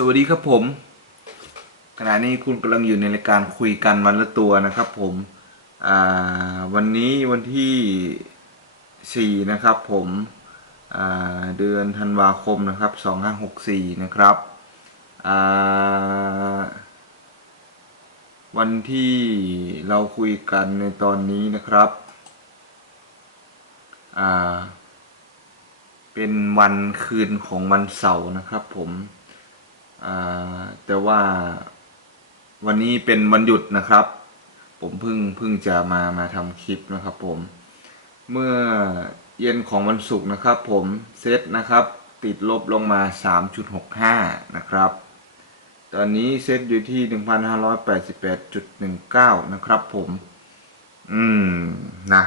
สวัสดีครับผม ขณะนี้คุณกำลังอยู่ในรายการคุยกันวันละตัวนะครับผมวันนี้วันที่ 4 นะครับผมเดือนธันวาคมนะครับ 2564 นะครับ วันที่เราคุยกันในตอนนี้นะครับเป็นวันคืนของวันเสาร์นะครับผม แต่ว่าวันนี้เป็นวันหยุดนะครับ ผมเพิ่งเพิ่งจะมามาทำคลิปนะครับผม เมื่อเย็นของวันศุกร์นะครับ ผมเซตนะครับ ติดลบลงมา 3.65 นะครับ ตอนนี้เซตอยู่ที่ 1,588.19 นะครับผม อืม นะ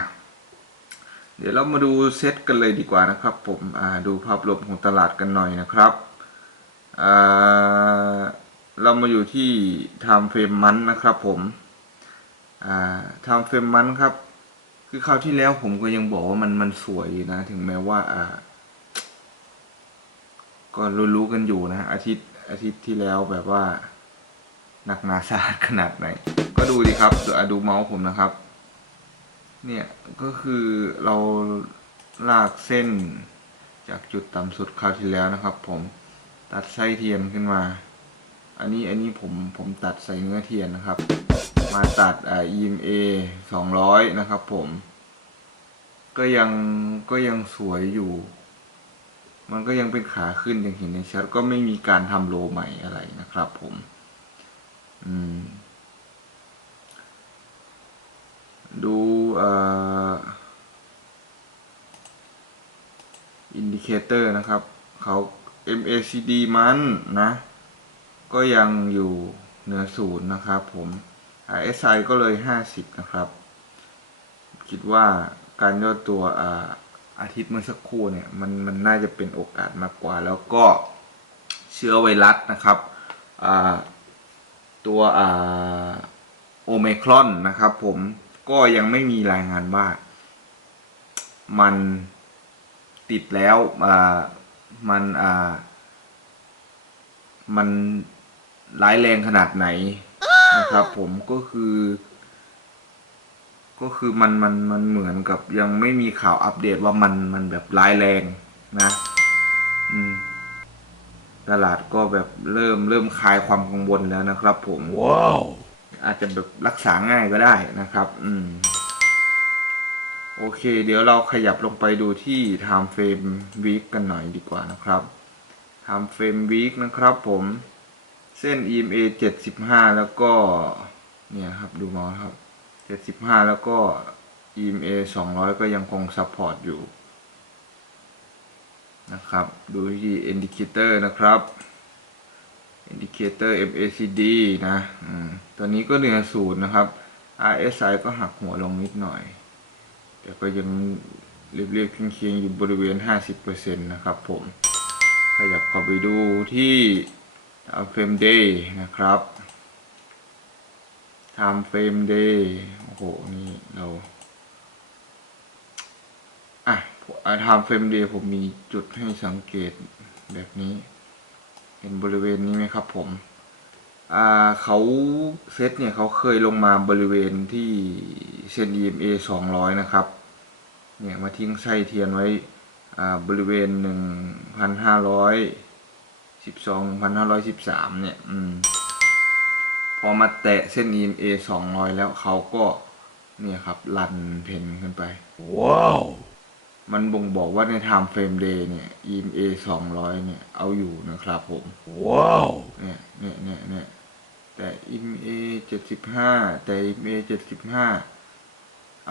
เดี๋ยวเรามาดูเซตกันเลยดีกว่านะครับผมดูภาพรวมของตลาดกันหน่อยนะครับ เรามาอยู่ที่ time frame มันนะครับผม time frame มันครับ คือคราวที่แล้วผมก็ยังบอกว่ามันมันสวยนะ ถึงแม้ว่าก็รู้ๆกันอยู่นะ อาทิตย์อาทิตย์ที่แล้วแบบว่าหนักหนาสาหัสขนาดไหน ก็ดูดีครับดูดูเมาส์ผมนะครับ เนี่ยก็คือเราลากเส้นจากจุดต่ำสุดคราวที่แล้วนะครับผม ตัดไส้เทียนขึ้นมา อันนี้อันนี้ผมผมตัดใส่เนื้อเทียนนะครับ มาตัดอ่า EMA 200 นะครับผม ก็ยังก็ยังสวยอยู่ มันก็ยังเป็นขาขึ้นอย่างเห็นในชัดก็ไม่มีการทำโลใหม่อะไรนะครับผม อืม ดูเอ่ออินดิเคเตอร์นะครับเขา MACD มันนะ ก็ยังอยู่เหนือศูนย์นะครับผม RSI ก็เลย 50 นะครับ คิดว่าการย่อตัวอาอาทิตย์เมื่อสักครู่เนี่ยมันมันน่าจะเป็นโอกาสมากกว่า แล้วก็เชื้อไวรัสนะครับตัวโอเมครอนนะครับผมก็ยังไม่มีรายงานว่า มันติดแล้ว มันอ่า มันร้ายแรงขนาดไหนนะครับ ผมก็คือ ก็คือมันมันมันเหมือนกับยังไม่มีข่าวอัปเดตว่ามันมันแบบร้ายแรงนะ อืมตลาดก็แบบเริ่มเริ่มคลายความกังวลแล้วนะครับ ผมว้าวอาจจะแบบรักษาง่ายก็ได้นะครับ อืม โอเค เดี๋ยวเราขยับลงไปดูที่ time frame week กันหน่อยดีกว่านะครับ time frame week นะครับผมเส้น EMA 75 แล้วก็ เนี่ยครับดูมาครับ 75 แล้วก็ EMA 200 ก็ยังคง support อยู่ นะครับ ดูที่ indicator นะครับ indicator MACD นะตัวนี้ก็เหนือศูนย์นะครับ RSI ก็หักหัวลงนิดหน่อย แต่ก็ยังเรียบๆเคียงๆอยู่บริเวณ 50%นะครับผมขยับเข้าไปดูที่ time frame day นะครับ time frame day โอ้โห นี่เรา อะอะ time frame day ผมมีจุดให้สังเกตแบบนี้เห็นบริเวณนี้ไหมครับผม อ่าเขาเซตเนี่ยเขาเคยลงมาบริเวณที่ เส้น EMA 200 นะครับ เนี่ยมาทิ้งไส้เทียนไว้อ่าบริเวณ 1,512 1,513 เนี่ยอืมพอมาแตะเส้น EMA 200 แล้วเขาก็เนี่ยครับ ลันเพนขึ้นไป ว้าว มันบ่งบอกว่าใน time frame day เนี่ย EMA 200 เนี่ย เอาอยู่นะครับผม ว้าว เนี่ยเนี่ยเนี่ยเนี่ยแต่ EMA 75 แต่ EMA 75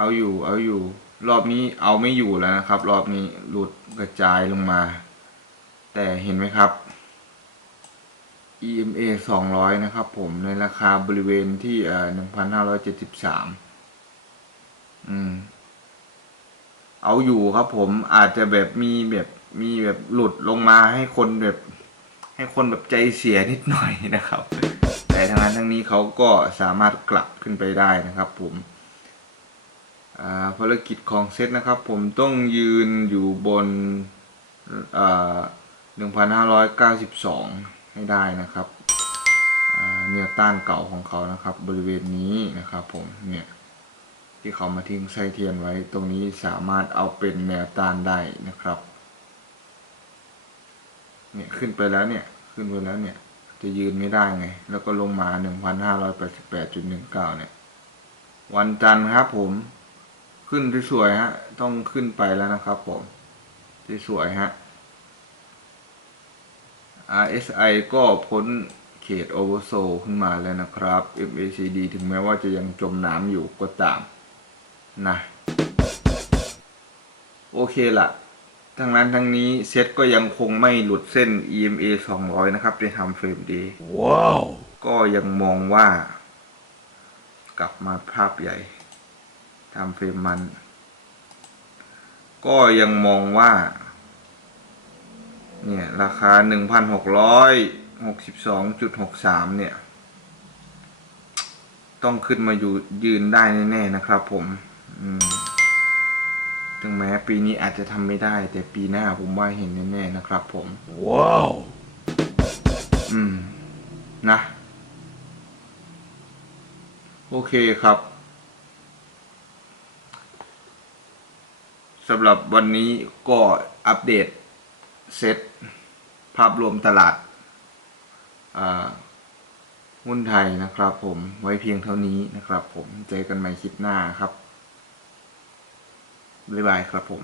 เอาอยู่ เอาอยู่ รอบนี้เอาไม่อยู่แล้วนะครับ รอบนี้หลุดกระจายลงมา แต่เห็นไหมครับ EMA 200 นะครับผมในราคาบริเวณที่เอ่อ1,573 อืม เอาอยู่ครับผมอาจจะแบบมีแบบมีแบบหลุดลงมาให้คนแบบ ให้คนแบบใจเสียนิดหน่อยนะครับ แต่ทั้งนั้นทั้งนี้เขาก็สามารถกลับขึ้นไปได้นะครับผม ภารกิจของเซตนะครับ ผมต้องยืนอยู่บนอ่าหนึ่งพันห้าร้อยเก้าสิบสองให้ได้นะครับอ่าแนวต้านเก่าของเขานะครับ บริเวณนี้นะครับผมเนี่ยที่เขามาทิ้งไส้เทียนไว้ตรงนี้สามารถเอาเป็นแนวต้านได้นะครับเนี่ยขึ้นไปแล้วเนี่ยขึ้นไปแล้วเนี่ยจะยืนไม่ได้ไง แล้วก็ลงมาหนึ่งพันห้าร้อยแปดสิบแปดจุดหนึ่งเก้าเนี่ย วันจันทร์ครับผม ขึ้นที่สวยฮะ ต้องขึ้นไปแล้วนะครับผมที่สวยฮะ RSI ก็พ้นเขตโอเวอร์โซขึ้นมาแล้วนะครับ MACD ถึงแม้ว่าจะยังจมน้ำอยู่ก็ตามนะโอเคละทั้งนั้นทั้งนี้เซตก็ยังคงไม่หลุดเส้น EMA 200 นะครับในทำเฟรมดีว้าว ก็ยังมองว่ากลับมาภาพใหญ่ ทำเฟรมมัน ก็ยังมองว่า เนี่ย ราคาหนึ่งพันหกร้อยหกสิบสองจุดหกสามเนี่ย ต้องขึ้นมาอยู่ยืนได้แน่ ๆ นะครับผมอืมถึงแม้ปีนี้อาจจะทำไม่ได้ แต่ปีหน้าผมว่าเห็นแน่ ๆ นะครับผม ว้าว อืม นะ โอเคครับ สำหรับวันนี้ก็อัปเดตเซตภาพรวมตลาดอ่าหุ้นไทยนะครับผมไว้เพียงเท่านี้นะครับผมเจอกันใหม่คลิปหน้าครับ บ๊ายบายครับผม